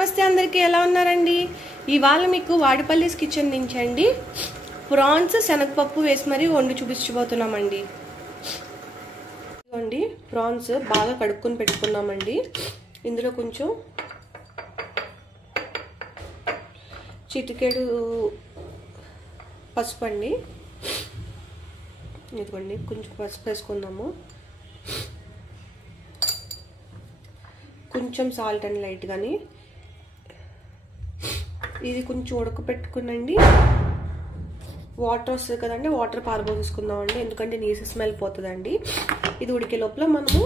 నమస్తే అందరికీ ఎలా ఉన్నారండి ఇవాళ మీకు వాడిపల్లిస్ కిచెన్ నుంచి అండి ప్రాన్స్ శనగపప్పు వేసి మరి వండి చూపించబోతున్నామండి ఇదిగోండి ప్రాన్స్ బాగా కడుక్కొని పెట్టుకున్నామండి ఇందులో కొంచెం చిటికెడు పసుపు అండి ఇదిగోండి కొంచెం పసుపు వేసుకుందాము కొంచెం సాల్ట్ అండ్ లైట్ గాని ఇది కొంచెం ఉడకపెట్టుకునండి వాటర్ వస్తుంది కదండి వాటర్ పారబోసుకుందామండి ఎందుకంటే నీసు స్మెల్ పోతుందండి ఇది ఉడికే లోపల మనము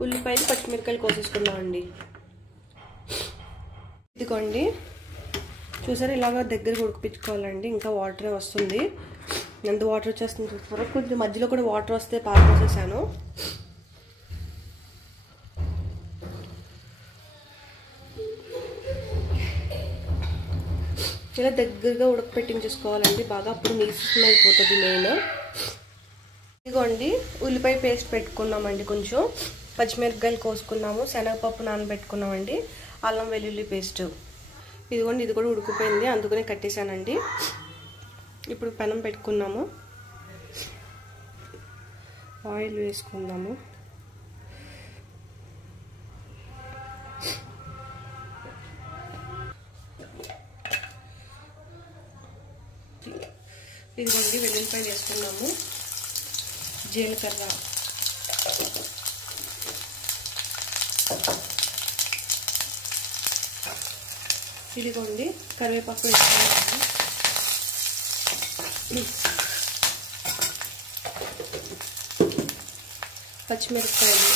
ఉల్లిపాయలు పచ్చిమిరపకాయలు కోసేసుకుందామండి ఇదిగోండి చూసారా ఇలాగా దగ్గర ఉడికించుకోవాలండి ఇంకా వాటర్ వస్తుంది ఎంత వాటర్ వచ్చేస్తుంది చూసారా కొంచెం మధ్యలో కూడా వాటర్ వస్తే పారబోసేసాను ఇలా దగ్గరగా ఉడకపెట్టించేసుకోవాలండి బాగా అప్పుడు నీసు స్మెల్ పోతుంది మెయిన్ ఇదిగోండి ఉల్లిపాయ పేస్ట్ పెట్టుకున్నామండి కొంచెం పచ్చిమిరపకాయలు కోసుకున్నాము శనగపప్పు నానబెట్టుకున్నామండి అల్లం వెల్లుల్లి పేస్ట్ ఇదిగోండి ఇది కూడా ఉడికిపోయింది అందుకనే కట్టేశానండి ఇప్పుడు పెనం పెట్టుకున్నాము ఆయిల్ వేసుకుందాము ఇదిగోండి వెల్లుల్లిపాయలు వేసుకున్నాము జీలకర్ర ఇదిగోండి కరివేపాకు వేసుకున్నాము పచ్చిమిరపకాయలు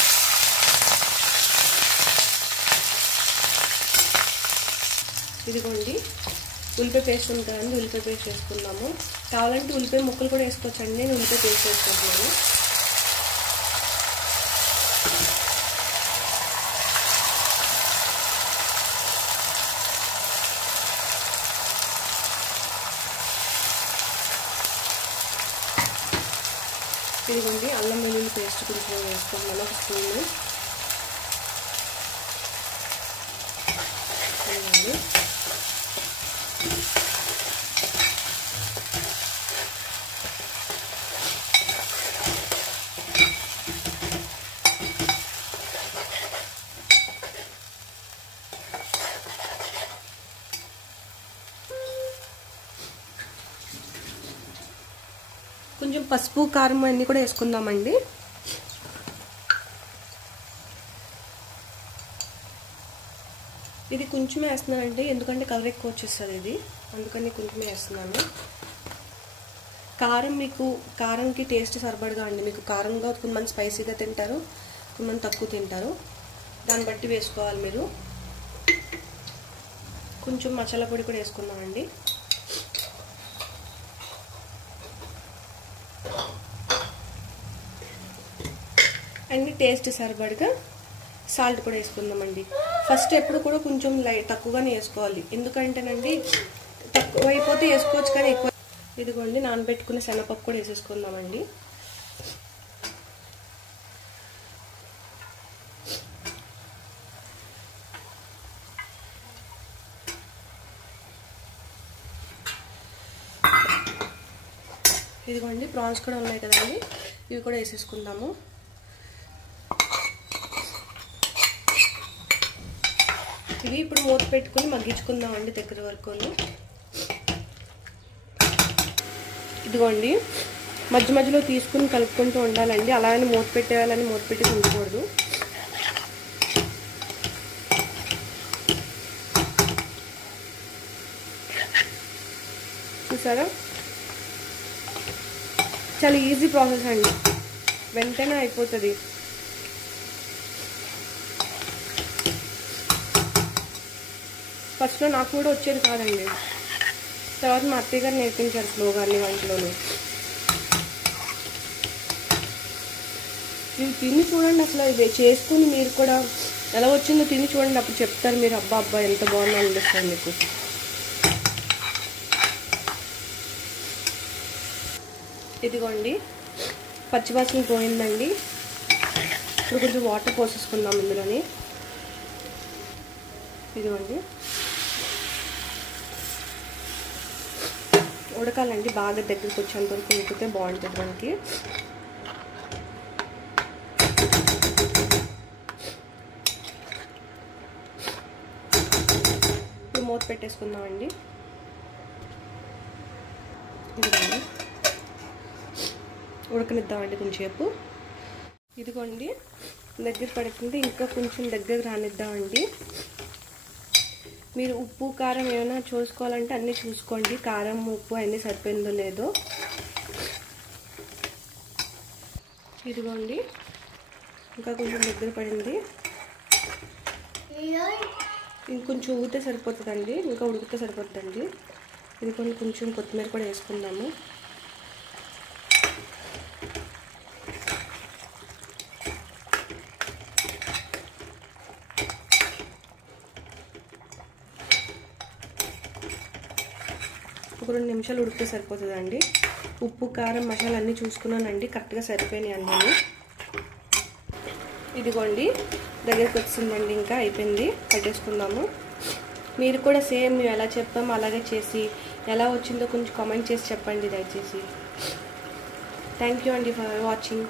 ఇదిగోండి ఉల్లిపాయ పేస్ట్ ఉంది కదండి ఉల్లిపాయ పేస్ట్ వేసుకున్నాము కావాలంటే ఉల్లిపాయ ముక్కలు కూడా వేసుకోవచ్చండి నేను ఉల్లిపాయ పేస్ట్ వేసుకుంటున్నాను ఇదిగోండి అల్లం వెల్లుల్లి పేస్ట్ కొంచెం వేసుకున్నాను ఒక స్పూన్ కొంచెం పసుపు కారం అన్నీ కూడా వేసుకుందామండి ఇది కొంచెం వేస్తున్నానండి ఎందుకంటే కలర్ ఎక్కువ వచ్చేస్తుంది ఇది అందుకని కొంచెం వేస్తున్నాను కారం మీకు కారంకి టేస్ట్ సరిపడగా అండి మీకు కారంగా కొంతమంది స్పైసీగా తింటారు కొంతమంది తక్కువ తింటారు దాన్ని బట్టి వేసుకోవాలి మీరు కొంచెం మసాలా పొడి కూడా వేసుకున్నామండి అన్ని టేస్ట్ సరిపడగా సాల్ట్ కూడా వేసుకుందామండి ఫస్ట్ ఎప్పుడు కూడా కొంచెం తక్కువగానే వేసుకోవాలి ఎందుకంటేనండి తక్కువ అయిపోతే వేసుకోవచ్చు కానీ ఎక్కువ ఇదిగోండి నానబెట్టుకున్న శనగపప్పు కూడా వేసేసుకుందామండి ఇదిగోండి ప్రాన్స్ కూడా ఉన్నాయి కదండి ఇవి కూడా వేసేసుకుందాము ఇవి ఇప్పుడు మూత పెట్టుకుని మగ్గించుకుందామండి దగ్గర వరకు ఇదిగోండి మధ్య మధ్యలో తీసుకుని కలుపుకుంటూ ఉండాలండి అలాగని మూత పెట్టేయాలని మూత పెట్టి ఉండకూడదు చూసారా చాలా ఈజీ ప్రాసెస్ అండి వెంటనే అయిపోతుంది ఫస్ట్లో నాకు కూడా వచ్చేది కాదండి తర్వాత మా అత్తయ్య గారు నేర్పించారు స్లోగా అన్ని వంటలోనూ ఇవి తిని చూడండి అసలు ఇవి చేసుకుని మీరు కూడా ఎలా వచ్చిందో తిని చూడండి అప్పుడు చెప్తారు మీరు అబ్బా అబ్బా ఎంత బాగుందో అనిపిస్తుంది మీకు ఇదిగోండి పచ్చివాసన పోయిందండి ఇప్పుడు కొంచెం వాటర్ పోసేసుకుందాం ఇందులోని ఇదిగోండి ఉడకాలండి, బాగా దగ్గరికి వచ్చేంత వరకు ఉడికితే బాగుంటుంది మనకి. ఇప్పుడు మూత పెట్టేసుకుందామండి. ఇదిగోండి ఉడకనిద్దామండి కొంచెంసేపు. ఇదిగోండి దగ్గర పడుతుంది, ఇంకా కొంచెం దగ్గర రానిద్దామండి. మీరు ఉప్పు కారం ఏమైనా చూసుకోవాలంటే అన్నీ చూసుకోండి, కారం ఉప్పు అన్నీ సరిపోయిందో లేదో. ఇదిగోండి ఇంకా కొంచెం దగ్గర పడింది, ఇంకొంచెం ఊగితే సరిపోతుందండి, ఇంకా ఉడికితే సరిపోతుందండి. ఇది కొంచెం కొత్తిమీర కూడా వేసుకుందాము. ఒక 2 నిమిషాలు ఉడికితే సరిపోతుందండి. ఉప్పు కారం మసాలా అన్నీ చూసుకున్నానండి, కరెక్ట్గా సరిపోయినాయి అన్నీ. ఇదిగోండి దగ్గరికి వచ్చిందండి, ఇంకా అయిపోయింది, కట్టేసుకుందాము. మీరు కూడా సేమ్ మేము ఎలా చెప్పామో అలాగే చేసి ఎలా వచ్చిందో కొంచెం కామెంట్ చేసి చెప్పండి దయచేసి. థ్యాంక్ యూ అండి ఫర్ వాచింగ్.